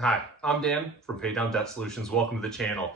Hi, I'm Dan from Pay Down Debt Solutions. Welcome to the channel.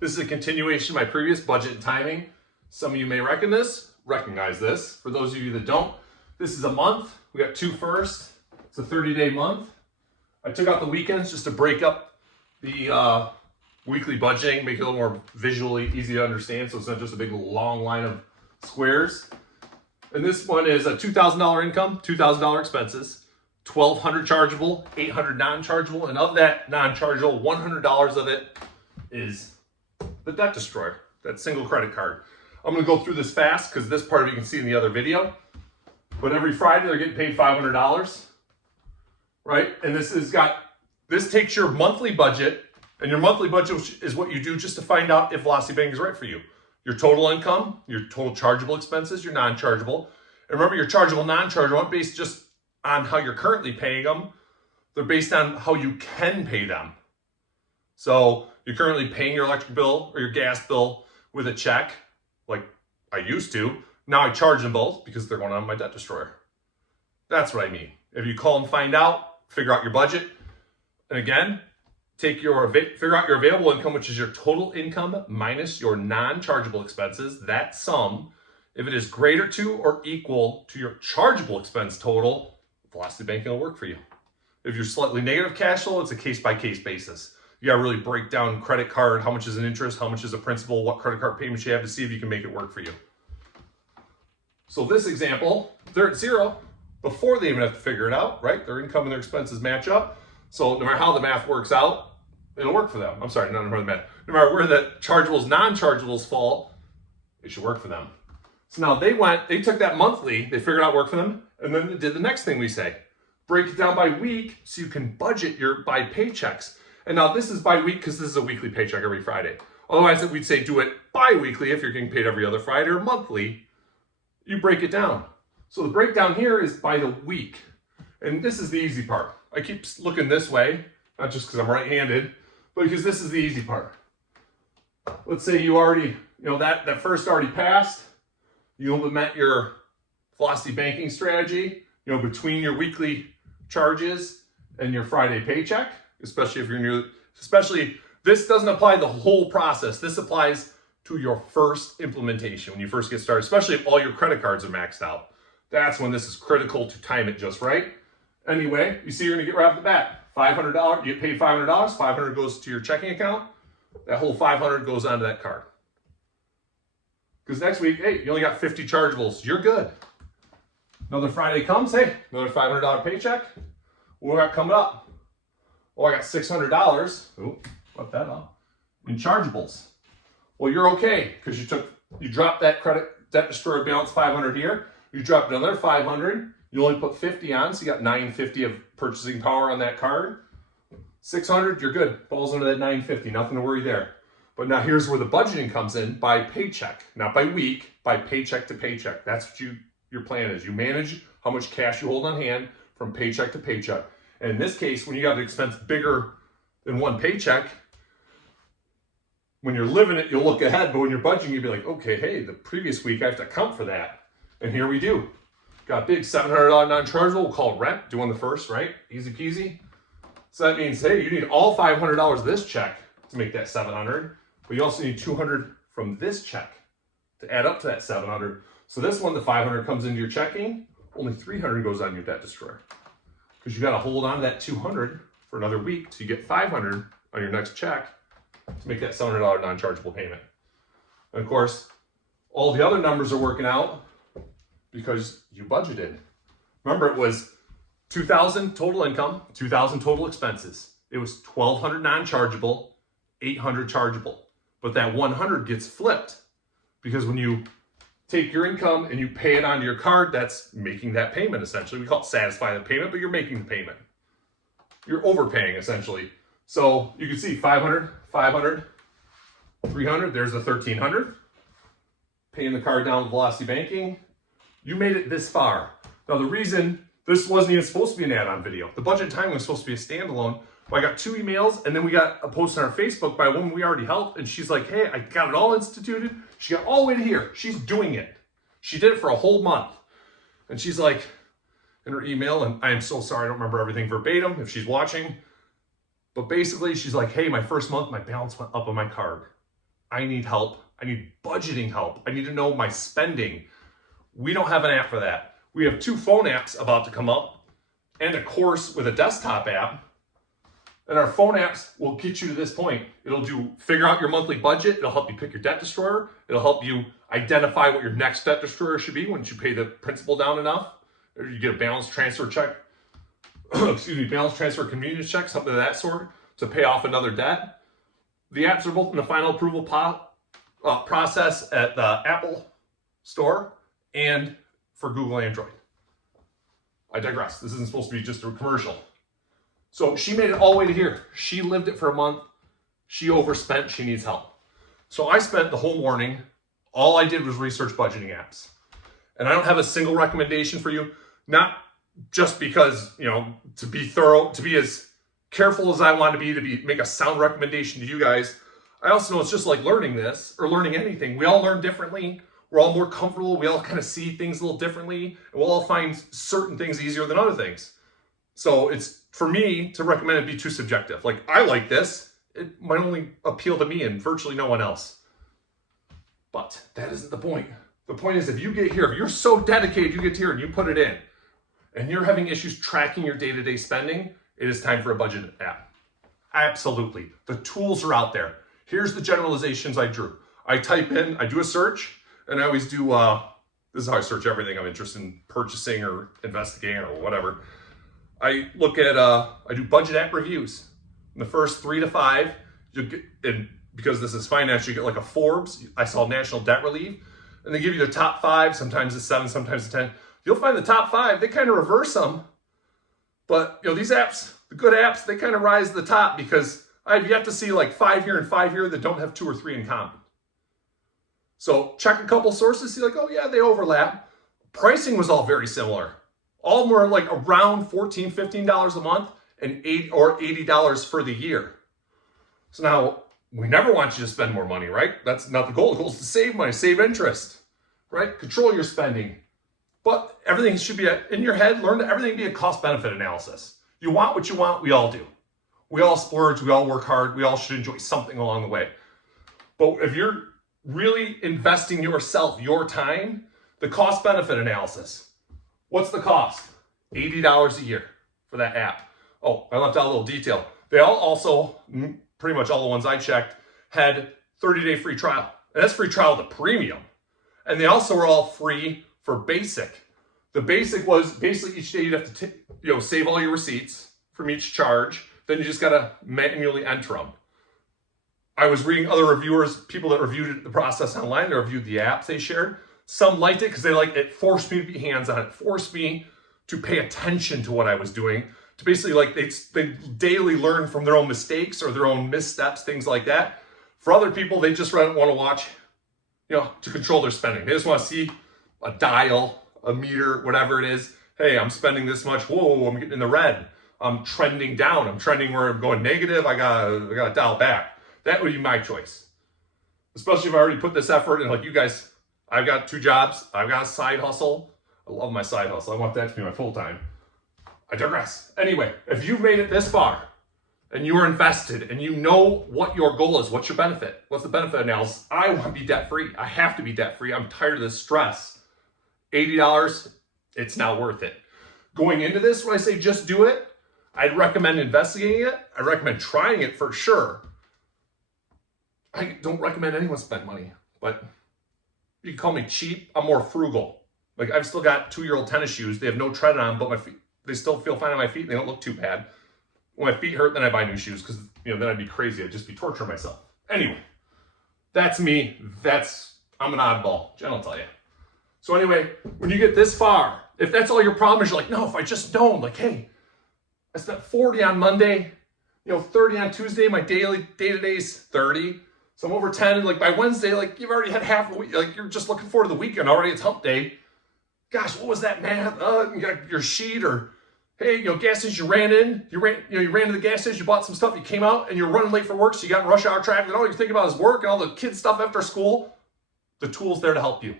This is a continuation of my previous budget and timing. Some of you may recognize this. For those of you that don't, this is a month. We got two first. It's a 30-day month. I took out the weekends just to break up the weekly budgeting, make it a little more visually easy to understand, so it's not just a big long line of squares. And this one is a $2,000 income, $2,000 expenses, $1,200 chargeable, $800 non-chargeable, and of that non-chargeable, $100 of it is the debt destroyer, that single credit card. I'm gonna go through this fast because this part of you can see in the other video. But every Friday they're getting paid $500, right? And this takes your monthly budget, and your monthly budget is what you do just to find out if Velocity Bank is right for you. Your total income, your total chargeable expenses, your non-chargeable. And remember, your chargeable, non-chargeable aren't based just on how you're currently paying them. They're based on how you can pay them. So you're currently paying your electric bill or your gas bill with a check, like I used to. Now I charge them both because they're going on my debt destroyer. That's what I mean. If you call and find out, figure out your budget. And again, figure out your available income, which is your total income minus your non-chargeable expenses, that sum. If it is greater to or equal to your chargeable expense total, Velocity Banking will work for you. If you're slightly negative cash flow, it's a case-by-case basis. You gotta really break down credit card, how much is an interest, how much is a principal, what credit card payments you have to see if you can make it work for you. So this example, they're at zero before they even have to figure it out, right? Their income and their expenses match up. So no matter how the math works out, it'll work for them. I'm sorry, no matter the math. No matter where the chargeables, non-chargeables fall, it should work for them. So now they took that monthly, they figured out work for them, and then they did the next thing we say. Break it down by week so you can budget by paychecks. And now this is by week because this is a weekly paycheck every Friday. Otherwise, we'd say do it bi-weekly if you're getting paid every other Friday, or monthly. You break it down. So the breakdown here is by the week. And this is the easy part. I keep looking this way, not just because I'm right-handed, but because this is the easy part. Let's say you already, that first already passed. You implement your Velocity Banking strategy, between your weekly charges and your Friday paycheck, especially if you're new, this doesn't apply the whole process. This applies to your first implementation when you first get started, especially if all your credit cards are maxed out. That's when this is critical to time it just right. Anyway, you see you're gonna get right off the bat, $500, you get paid $500, $500 goes to your checking account, that whole $500 goes onto that card. Because next week, hey, you only got 50 chargeables, you're good. Another Friday comes, hey, another $500 paycheck. What we got coming up? Well, I got $600, left that off, in chargeables. Well, you're okay, because you dropped that credit debt destroyer balance 500 here, you dropped another 500, you only put 50 on, so you got 950 of purchasing power on that card. 600, you're good, falls under that 950, nothing to worry there. But now here's where the budgeting comes in, by paycheck, not by week, by paycheck to paycheck. That's what your plan is. You manage how much cash you hold on hand from paycheck to paycheck. And in this case, when you got an expense bigger than one paycheck, when you're living it, you'll look ahead, but when you're budgeting, you'll be like, okay, hey, the previous week I have to account for that. And here we do. Got a big $700 non-chargeable, we'll call it rent, doing the first, right? Easy peasy. So that means, hey, you need all $500 of this check to make that $700, but you also need $200 from this check to add up to that $700. So this one, the $500 comes into your checking, only $300 goes on your debt destroyer. Because you got to hold on to that $200 for another week till you get $500 on your next check to make that $700 non-chargeable payment. And of course, all the other numbers are working out because you budgeted. Remember, it was $2,000 total income, $2,000 total expenses. It was $1,200 non-chargeable, $800 chargeable. But that $100 gets flipped because when you take your income and you pay it onto your card, that's making that payment essentially. We call it satisfying the payment, but you're making the payment. You're overpaying essentially. So you can see 500, 500, 300, there's the 1,300. Paying the card down with Velocity Banking. You made it this far. Now the reason this wasn't even supposed to be an add-on video. The budget time was supposed to be a standalone. But I got 2 emails, and then we got a post on our Facebook by a woman we already helped, and she's like, hey, I got it all instituted. She got all the way to here. She's doing it. She did it for a whole month. And she's like, in her email, and I am so sorry, I don't remember everything verbatim if she's watching, But basically, she's like, hey, my first month, my balance went up on my card. I need help. I need budgeting help. I need to know my spending. We don't have an app for that. We have 2 phone apps about to come up and a course with a desktop app. And our phone apps will get you to this point. It'll figure out your monthly budget. It'll help you pick your debt destroyer. It'll help you identify what your next debt destroyer should be once you pay the principal down enough. Or you get a balance transfer check, balance transfer convenience check, something of that sort, to pay off another debt. The apps are both in the final approval process at the Apple Store and for Google Android. I digress. This isn't supposed to be just a commercial. So she made it all the way to here. She lived it for a month. She overspent. She needs help. So I spent the whole morning. All I did was research budgeting apps. And I don't have a single recommendation for you. Not just because, to be thorough, to be as careful as I want to be make a sound recommendation to you guys. I also know it's just like learning this or learning anything. We all learn differently. We're all more comfortable. We all kind of see things a little differently. And we'll all find certain things easier than other things. So it's, for me, to recommend it be too subjective. Like, I like this. It might only appeal to me and virtually no one else. But that isn't the point. The point is, if you get here, if you're so dedicated, you get here and you put it in, and you're having issues tracking your day-to-day spending, it is time for a budget app. Absolutely. The tools are out there. Here's the generalizations I drew. I type in, I do a search, and I always do, this is how I search everything I'm interested in purchasing or investigating or whatever. I look at, I do budget app reviews. In the first 3 to 5, you get, and because this is finance, you get like a Forbes. I saw National Debt Relief, and they give you the top 5, sometimes the 7, sometimes the 10. You'll find the top 5, they kind of reverse them. But these apps, the good apps, they kind of rise to the top because I've yet to see like 5 here and 5 here that don't have 2 or 3 in common. So check a couple sources, see like, oh yeah, they overlap. Pricing was all very similar. All of them were like around $14, $15 a month and $80 for the year. So now, we never want you to spend more money, right? That's not the goal. The goal is to save money, save interest, right? Control your spending. But everything should be in your head. Learn to everything be a cost-benefit analysis. You want what you want, we all do. We all splurge, we all work hard, we all should enjoy something along the way. But if you're really investing yourself, your time, the cost-benefit analysis, what's the cost? $80 a year for that app. Oh, I left out a little detail. They all also, pretty much all the ones I checked, had 30-day free trial. And that's free trial to premium. And they also were all free for basic. The basic was basically each day you'd have to save all your receipts from each charge. Then you just got to manually enter them. I was reading other reviewers, people that reviewed the process online, they reviewed the apps they shared. Some liked it because they liked it, forced me to be hands-on. It forced me to pay attention to what I was doing. To basically, like, they daily learn from their own mistakes or their own missteps, things like that. For other people, they just want to watch, to control their spending. They just want to see a dial, a meter, whatever it is. Hey, I'm spending this much. Whoa, I'm getting in the red. I'm trending down. I'm trending where I'm going negative. I gotta dial back. That would be my choice. Especially if I already put this effort in, like you guys, I've got 2 jobs. I've got a side hustle. I love my side hustle. I want that to be my full-time. I digress. Anyway, if you've made it this far and you are invested and you know what your goal is, what's your benefit? What's the benefit analysis? I want to be debt-free. I have to be debt-free. I'm tired of this stress. $80, it's not worth it. Going into this, when I say just do it, I'd recommend investigating it. I recommend trying it for sure. I don't recommend anyone spend money, but you can call me cheap. I'm more frugal. Like, I've still got 2-year-old tennis shoes. They have no tread on them, but my feet, they still feel fine on my feet. They don't look too bad. When my feet hurt, then I buy new shoes because, then I'd be crazy. I'd just be torturing myself. Anyway, that's me. I'm an oddball. Jen will tell you. So anyway, when you get this far, if that's all your problem is, you're like, no, if I just known, like, hey, I spent 40 on Monday, 30 on Tuesday, my day-to-day is 30. So I'm over 10, and like by Wednesday, like you've already had half a week, like you're just looking forward to the weekend already. It's hump day. Gosh, what was that math? You got your sheet, or hey, gas station you ran to the gas station, you bought some stuff, you came out and you're running late for work, so you got in rush hour traffic, and all you're thinking about is work and all the kids stuff after school. The tool's there to help you.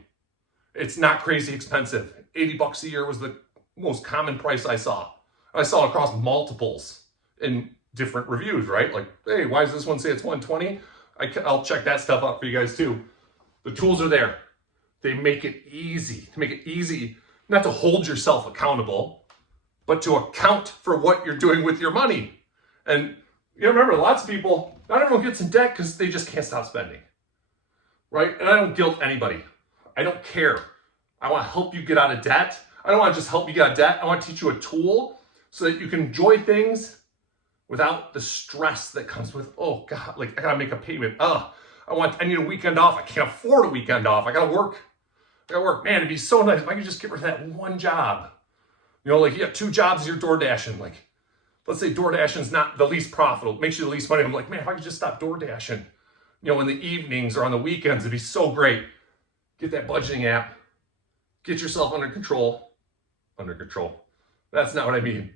It's not crazy expensive. $80 a year was the most common price I saw. I saw across multiples in different reviews, right? Like, hey, why does this one say it's 120? I'll check that stuff out for you guys too. The tools are there. They make it easy, not to hold yourself accountable, but to account for what you're doing with your money. And you remember, lots of people, not everyone gets in debt because they just can't stop spending, right? And I don't guilt anybody. I don't care. I want to help you get out of debt. I don't want to just help you get out of debt. I want to teach you a tool so that you can enjoy things without the stress that comes with, oh God, like I gotta make a payment. I need a weekend off. I can't afford a weekend off. I gotta work. Man, it'd be so nice if I could just get rid of that one job. You know, like you have 2 jobs, you're door dashing. Like, let's say door dashing is not the least profitable, makes you the least money. I'm like, man, if I could just stop door dashing, you know, in the evenings or on the weekends, it'd be so great. Get that budgeting app. Get yourself under control. That's not what I mean.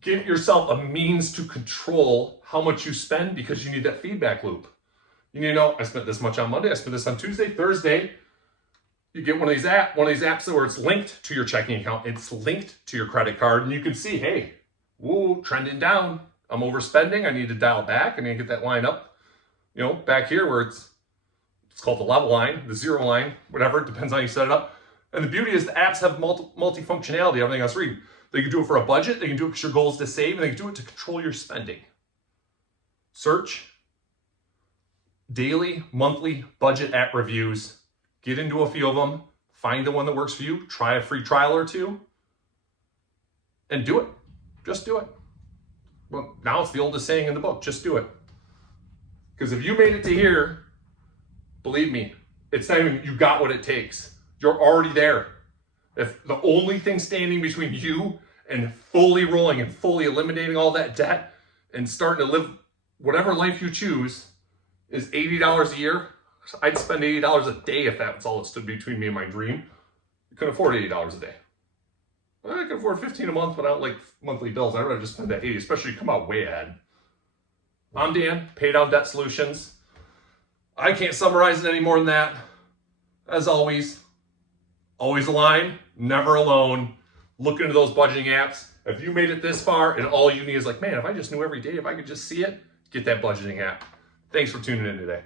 Give yourself a means to control how much you spend because you need that feedback loop. You need to know, I spent this much on Monday, I spent this on Tuesday, Thursday. You get one of these apps where it's linked to your checking account, it's linked to your credit card, and you can see, hey, woo, trending down. I'm overspending, I need to dial back, I need to get that line up, you know, back here where it's called the level line, the zero line, whatever, it depends on how you set it up. And the beauty is the apps have multi-functionality, everything I was reading. They can do it for a budget, they can do it because your goal is to save, and they can do it to control your spending. Search daily, monthly budget app reviews. Get into a few of them, find the one that works for you, try a free trial or 2, and do it. Just do it. Well, now it's the oldest saying in the book, just do it. Because if you made it to here, believe me, it's not even you got what it takes. You're already there. If the only thing standing between you and fully rolling and fully eliminating all that debt and starting to live whatever life you choose is $80 a year, I'd spend $80 a day if that was all that stood between me and my dream. You couldn't afford $80 a day. I can afford $15 a month, but I don't like monthly bills. I'd rather just spend that $80, especially come out way ahead. I'm Dan, Pay Down Debt Solutions. I can't summarize it any more than that. As always aligned, never alone. Look into those budgeting apps. If you made it this far and all you need is like, man, if I just knew every day, if I could just see it, get that budgeting app. Thanks for tuning in today.